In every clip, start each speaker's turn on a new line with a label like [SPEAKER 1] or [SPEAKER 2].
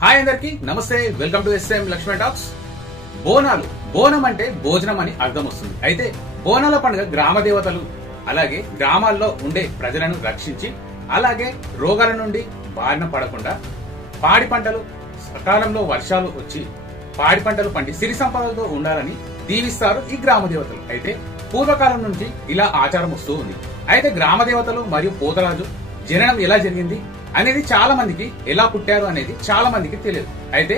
[SPEAKER 1] Hi అందరికి. నమస్తే. Welcome to SM Lakshman talks. Bonalu. బోనం అంటే భోజనం అని అర్థం వస్తుంది. అయితే బోనాల పండుగ గ్రామ దేవతలు అలాగే గ్రామాల్లో ఉండే ప్రజలను రక్షించి అలాగే రోగాల నుండి బారిన పడకుండా పాడి పంటలు సకాలంలో వర్షాలు వచ్చి పాడి పంటలు పండి సిరి సంపదలతో ఉండాలని దీవిస్తారు ఈ గ్రామ దేవతలు. అయితే పూర్వకాలం నుంచి ఇలా ఆచారం వస్తూ ఉంది. అయితే గ్రామ దేవతలు మరియు పోతరాజు జననం ఎలా జరిగింది అనేది చాలా మందికి ఎలా పుట్టారు అనేది చాలా మందికి తెలియదు. అయితే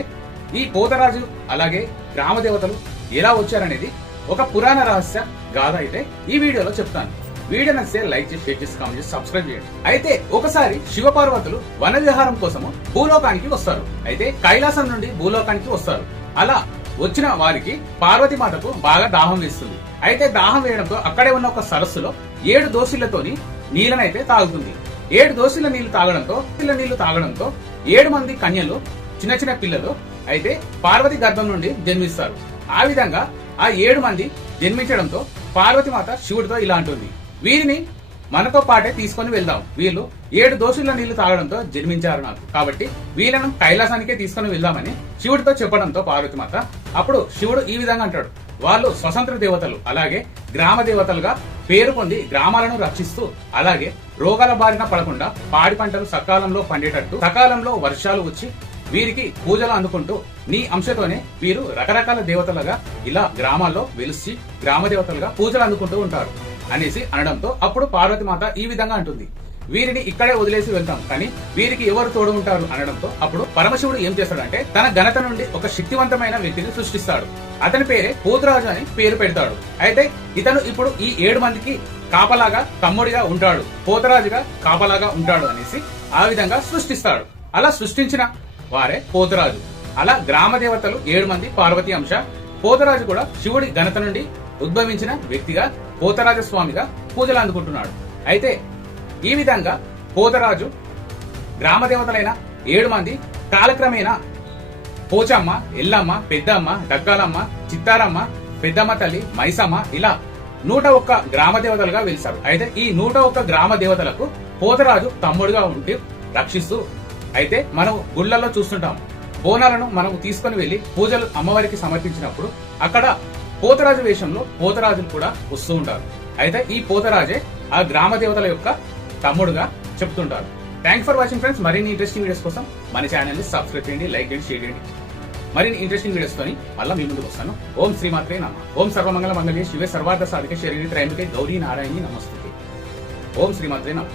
[SPEAKER 1] ఈ పోతరాజు అలాగే గ్రామ దేవతలు ఎలా వచ్చారనేది ఒక పురాణ రహస్య గాథ అయితే ఈ వీడియోలో చెప్తాను. వీడియో నచ్చితే లైక్ చేసి షేర్ చేసి కామెంట్ చేసి సబ్స్క్రైబ్ చేయండి. అయితే ఒకసారి శివపార్వతులు వన విహారం కోసము భూలోకానికి వస్తారు. అయితే కైలాసం నుండి భూలోకానికి వస్తారు. అలా వచ్చిన వారికి పార్వతి మాతకు బాగా దాహం వేస్తుంది. అయితే దాహం వేయడంతో అక్కడే ఉన్న ఒక సరస్సులో ఏడు దోషులతోని నీళ్ళనైతే తాగుతుంది. ఏడు దోశల నీళ్ళు తాగడంతో పిల్ల నీళ్ళు తాగడంతో ఏడు మంది కన్యలు చిన్న చిన్న పిల్లలు అయితే పార్వతి గర్భం నుండి జన్మిస్తారు. ఆ విధంగా ఆ ఏడు మంది జన్మించడంతో పార్వతి మాత శివుడితో ఇలా అంటుంది. వీరిని మనతో పాటే తీసుకొని వెళ్దాం. వీళ్ళు ఏడు దోషుల నీళ్ళు తాగడంతో జన్మించారు నాకు. కాబట్టి వీళ్ళను కైలాసానికే తీసుకొని వెళ్దామని శివుడితో చెప్పడంతో పార్వతి మాత అప్పుడు శివుడు ఈ విధంగా అంటాడు. వాళ్ళు స్వతంత్ర దేవతలు అలాగే గ్రామ దేవతలుగా పేరు పొంది గ్రామాలను రక్షిస్తూ అలాగే రోగాల బారిన పడకుండా పాడి పంటలు సకాలంలో పండేటట్టు సకాలంలో వర్షాలు వచ్చి వీరికి పూజలు అందుకుంటూ నీ అంశతోనే వీరు రకరకాల దేవతలుగా ఇలా గ్రామాల్లో వెలిసి గ్రామ దేవతలుగా పూజలు అందుకుంటూ ఉంటారు అనేసి అనడంతో అప్పుడు పార్వతి మాత ఈ విధంగా అంటుంది. వీరిని ఇక్కడే వదిలేసి వెళ్తాం. కానీ వీరికి ఎవరు తోడు ఉంటారు అనడంతో అప్పుడు పరమశివుడు ఏం చేస్తాడంటే తన ఘనత నుండి ఒక శక్తివంతమైన వ్యక్తిని సృష్టిస్తాడు. అతని పేరే పోతురాజు అని పేరు పెడతాడు. అయితే ఇతను ఇప్పుడు ఈ ఏడు మందికి కాపలాగా తమ్ముడిగా ఉంటాడు. పోతరాజుగా కాపలాగా ఉంటాడు అనేసి ఆ విధంగా సృష్టిస్తాడు. అలా సృష్టించిన వారే పోతరాజు. అలా గ్రామ దేవతలు ఏడు మంది పార్వతి అంశ పోతరాజు కూడా శివుడి ఘనత నుండి ఉద్భవించిన వ్యక్తిగా పోతరాజ స్వామిగా పూజలు అందుకుంటున్నాడు. అయితే ఈ విధంగా పోతరాజు గ్రామ దేవతలైన ఏడు మంది కాలక్రమేణా పోచమ్మ ఎల్లమ్మ పెద్దమ్మ దగ్గాలమ్మ చిత్తారమ్మ పెద్దమ్మ తల్లి మైసమ్మ ఇలా నూట ఒక్క గ్రామ దేవతలుగా వెలిశారు అయితే ఈ నూట ఒక్క గ్రామ దేవతలకు పోతరాజు తమ్ముడుగా ఉండి రక్షిస్తూ అయితే మనం గుళ్ళల్లో చూస్తుంటాం. బోనాలను మనం తీసుకొని వెళ్ళి పూజలు అమ్మవారికి సమర్పించినప్పుడు అక్కడ పోతరాజు వేషంలో పోతరాజులు కూడా వస్తూ ఉంటారు. అయితే ఈ పోతరాజే ఆ గ్రామ దేవతల యొక్క తమ్ముడుగా చెప్తుంటారు. థ్యాంక్ ఫర్ వాచింగ్ ఫ్రెండ్స్ మరిన్ని ఇంట్రెస్టింగ్ వీడియోస్ కోసం మన ఛానల్ని సబ్స్క్రైబ్ చేయండి లైక్ చేయండి షేర్ చేయండి. మరిన్ని ఇంట్రెస్టింగ్ వీడియోస్ తోని మళ్ళీ మీ ముందుకు వస్తాను. ఓం శ్రీమాత్రే నమ. ఓం సర్వమంగళ మంగళే. శివే సర్వార్థ సాధిక. శరీర త్రయంబికే. గౌరీ నారాయణి నమస్తే. ఓం శ్రీమాత్రే నమ.